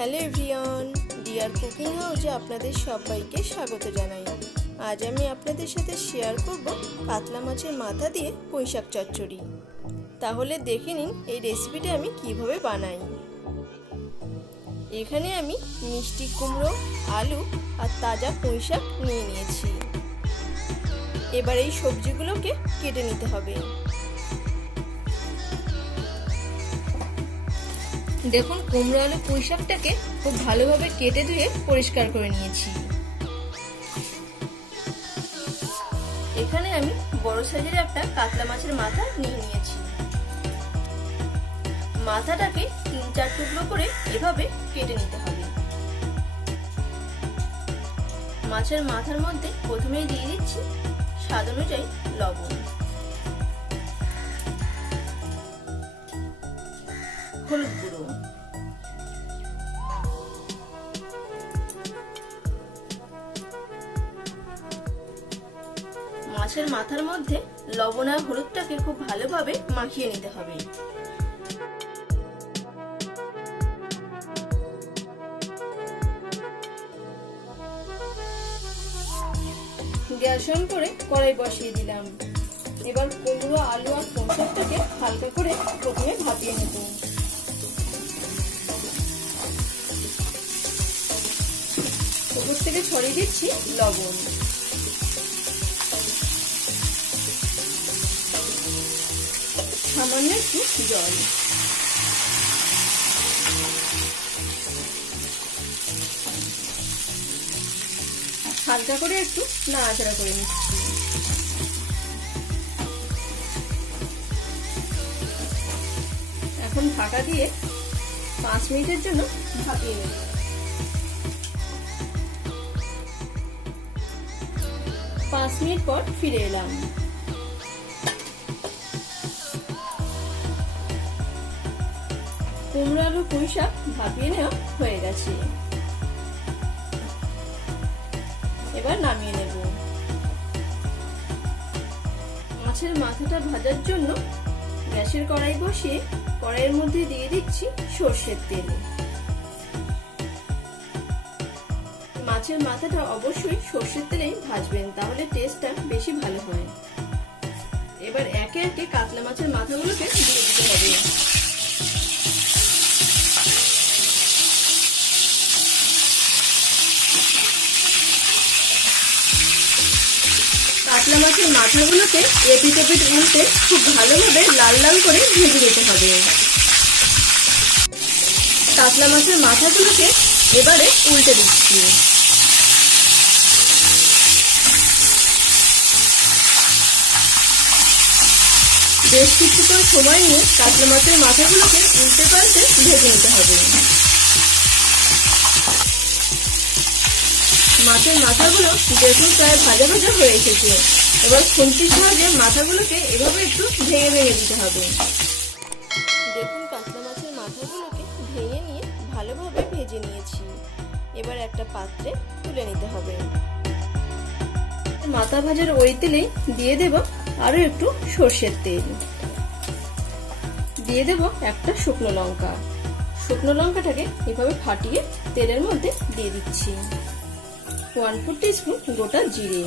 Hello everyone, deer cooking হাউসে আপনাদের সবাইকে স্বাগত জানাই। আজ আমি আপনাদের সাথে শেয়ার করব কাতলা মাছের মাথা দিয়ে পুঁইশাক চচ্চড়ি। তাহলে দেখে নিন এই রেসিপিটা আমি কিভাবে বানাই। এখানে আমি মিষ্টি কুমড়ো, আলু আর তাজা পুঁইশাক নিয়ে নিয়েছি। এবার এই সবজিগুলোকে কেটে নিতে হবে। দেখুন, কুমড়ো আলু পুঁইশাকটাকে খুব ভালোভাবে কেটে ধুয়ে পরিষ্কার করে নিয়েছি। এখানে আমি বড় সাইজের একটা কাতলা মাছের মাথা নিয়ে নিয়েছি। মাথাটাকে 3-4 টুকরো করে এভাবে কেটে নিতে হবে। মাছের মাথার মধ্যে প্রথমেই দিয়ে দিচ্ছি স্বাদ অনুযায়ী লবণ, হলুদ গুঁড়ো, মাছের মাথার মধ্যে লবণ আর হলুদটাকে খুব ভালোভাবে মাখিয়ে নিতে হবে। গ্যাস অন করে কড়াই বসিয়ে দিলাম। এবার কুমড়ো, আলু আর পুঁইশাকটাকে হালকা করে প্রথমে ভাপিয়ে নেব। উপর থেকে ছড়িয়ে দিচ্ছি লবণ। সামান্য একটু জল। হালকা করে একটু নাড়াচাড়া করে নিচ্ছি। এখন ঢাকা দিয়ে 5 মিনিটের জন্য ভাপিয়ে নেব। 5 মিনিট পর ফিরে এলাম। কুমড়ো আলু পুঁইশাক ভাপিয়ে নেওয়া হয়ে গেছে। এবার নামিয়ে নেব। মাছের মাথাটা ভাজার জন্য গ্যাসের কড়াই বসিয়ে কড়াইয়ের মধ্যে দিয়ে দিচ্ছি সরষের তেল। মাছের মাথাটা অবশ্যই সরষের তেলেই ভাজবেন, তাহলে টেস্টটা বেশি ভালো হয়। এবার একে একে কাতলা মাছের মাথাগুলোকে দিয়ে দিতে হবে। কাতলা মাছের মাথাগুলোকে এপিট ওপিট উল্টে খুব ভালোভাবে লাল লাল করে ভেজে নিতে হবে। কাতলা মাছের মাথাগুলোকে এবারে উল্টে দিচ্ছি। বেশ কিছুক্ষণ সময় নিয়ে কাতলা মাছের মাথাগুলোকে উল্টে পাল্টে ভেজে নিতে হবে। মাছের মাথাগুলো দেখুন প্রায় ভাজা ভাজা হয়ে এসেছে। এবার খুন্তির সাহায্যে মাথাগুলোকে এভাবে একটু ভেঙে ভেঙে দিতে হবে। দেখুন, কাতলা মাছের মাথাগুলোকে ভেঙে নিয়ে ভালোভাবে ভেজে নিয়েছি। এবার একটা পাত্রে তুলে নিতে হবে। মাথা ভাজার ওই তেলেই দিয়ে দেব আরো একটু সরষের তেল। দিয়ে দেব একটা শুকনো লঙ্কা। শুকনো লঙ্কাটাকে এভাবে ফাটিয়ে তেলের মধ্যে দিয়ে দিচ্ছি। 1/4 টিস্পুন গোটা জিরে।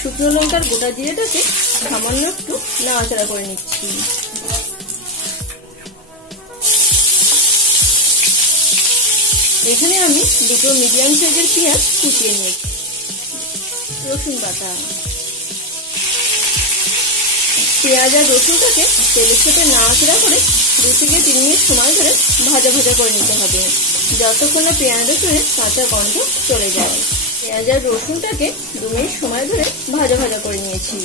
শুকনো লঙ্কার গোটা জিরেটাকে সামান্য একটু নাড়াচাড়া করে নিচ্ছি। এখানে আমি 2 মিডিয়াম সাইজের পেঁয়াজ কুচিয়ে নিয়েছি। রসুন বাটা। পেঁয়াজ আর রসুনটাকে তেলের সাথে নাড়াচাড়া করে 2 থেকে 3 মিনিট সময় ধরে ভাজা ভাজা করে নিতে হবে, যতক্ষণ না পেঁয়াজ রসুনের কাঁচা গন্ধ চলে যায়। পেঁয়াজ আর রসুনটাকে 2 মিনিট সময় ধরে ভাজা ভাজা করে নিয়েছি।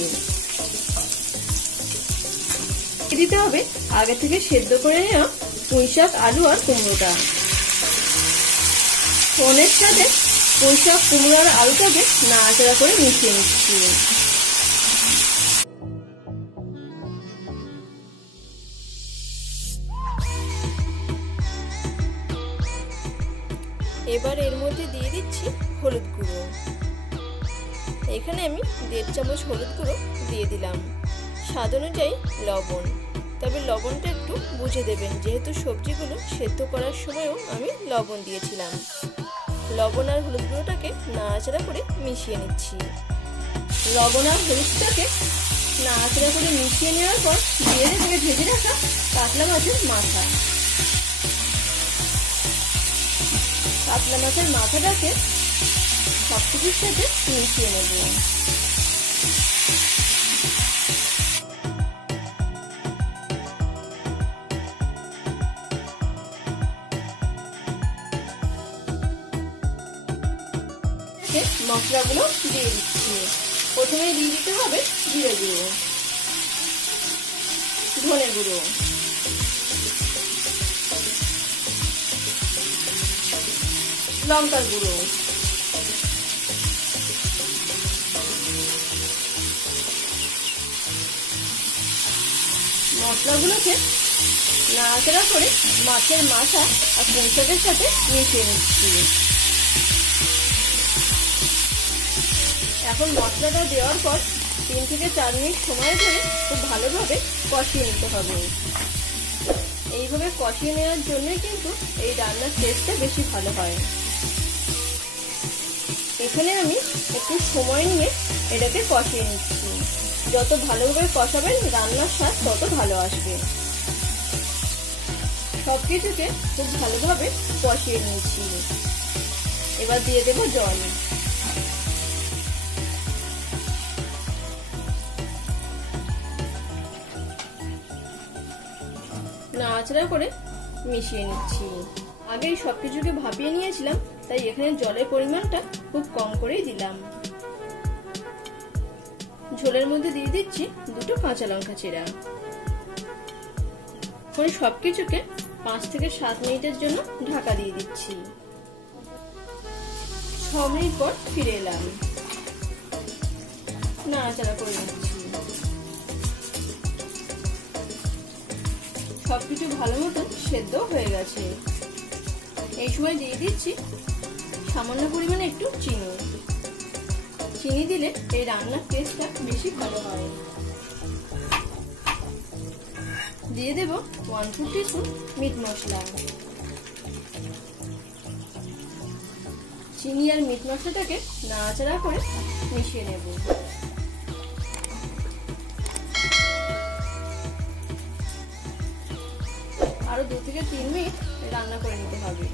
দিতে হবে আগে থেকে সেদ্ধ করে নেওয়া পুঁইশাক, আলু আর কুমড়োটা। ফোনের সাথে পুঁইশাক, কুমড়ো আর আলুটাকে নাড়াচাড়া করে মিশিয়ে নিচ্ছি। এবার এর মধ্যে দিয়ে দিচ্ছি হলুদ গুঁড়ো। এখানে আমি 1.5 চামচ হলুদ গুঁড়ো দিয়ে দিলাম। স্বাদ অনুযায়ী লবণ, তবে লবণটা একটু বুঝে দেবেন, যেহেতু সবজিগুলো সেদ্ধ করার সময়ও আমি লবণ দিয়েছিলাম। লবণ আর হলুদ গুঁড়োটাকে নাড়াচাড়া করে মিশিয়ে নিচ্ছি। লবণ আর হলুদটাকে নাড়াচাড়া করে মিশিয়ে নেওয়ার পর দিয়ে দেবো ভেজে রাখা কাতলা মাছের মাথা। কাতলা মাছের মাথাটাকে সবকিছুর সাথে মিশিয়ে নেব। মশলাগুলো দিয়ে দিচ্ছি। প্রথমে দিয়ে দিতে হবে জিরে গুঁড়ো, ধনে গুঁড়ো, লঙ্কার গুঁড়ো, মশলাগুলোকে নাড়াচাড়া করে মাছের মাথা আর পুঁই শাকের সাথে মিশিয়ে নিচ্ছি। এখন মশলাটা দেওয়ার পর 3 থেকে 4 মিনিট সময় ধরে খুব ভালোভাবে কষিয়ে নিতে হবে। এইভাবে কষিয়ে নেওয়ার জন্য কিন্তু এই রান্নার টেস্টটা বেশি ভালো হয়। এখানে আমি একটু সময় নিয়ে এটাকে কষিয়ে নিচ্ছি। যত ভালোভাবে কষাবেন রান্নার স্বাদ তত ভালো আসবে। সবকিছুকে খুব ভালোভাবে কষিয়ে নিচ্ছি। এবার দিয়ে দেবো জল। নাড়াচাড়া করে মিশিয়ে নিচ্ছি। আগেই সবকিছুকে ভাপিয়ে নিয়েছিলাম, তাই এখানে জলের পরিমাণটা খুব কম করেই দিলাম। ঝোলের মধ্যে দিয়ে দিচ্ছি 2টো কাঁচা লঙ্কা চেরা। এখন সবকিছুকে 5 থেকে 7 মিনিটের জন্য ঢাকা দিয়ে দিচ্ছি। 6 মিনিট পর ফিরে এলাম। নাড়াচাড়া করে নিচ্ছি। সবকিছু ভালো মতো সেদ্ধ হয়ে গেছে। এই সময় দিয়ে দিচ্ছি সামান্য পরিমাণে একটু চিনি। চিনি দিলে এই রান্নার টেস্টটা বেশি ভালো হয়। দিয়ে দেব 1/4 টিস্পুন মিট মশলা। চিনি আর মিট মশলাটাকে নাড়াচাড়া করে মিশিয়ে নেব। আরো 2 থেকে 3 মিনিট রান্না করে নিতে হবে।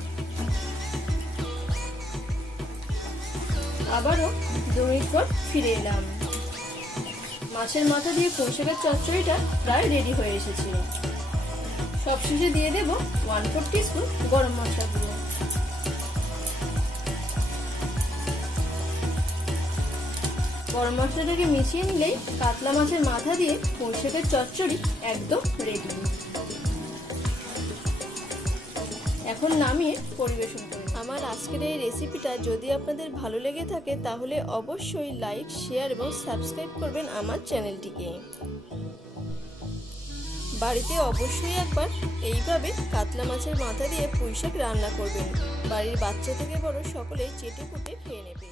আবারও 2 মিনিট পর ফিরে এলাম। মাছের মাথা দিয়ে পুঁই শাকের চচ্চড়িটা প্রায় রেডি হয়ে এসেছে। সবশেষে দিয়ে দেব 1/4 টিস্পুন গরম মশলা গুঁড়ো। গরম মশলাটাকে মিশিয়ে নিলেই কাতলা মাছের মাথা দিয়ে পুঁই শাকের চচ্চড়ি একদম রেডি। এখন নামিয়ে পরিবেশন করুন। আমার আজকের এই রেসিপিটা যদি আপনাদের ভালো লেগে থাকে তাহলে অবশ্যই লাইক, শেয়ার এবং সাবস্ক্রাইব করবেন আমার চ্যানেলটিকে। বাড়িতে অবশ্যই একবার এইভাবে কাতলা মাছের মাথা দিয়ে পুঁই শাক রান্না করবেন। বাড়ির বাচ্চা থেকে বড় সকলেই চেটে পুটে খেয়ে নেবে।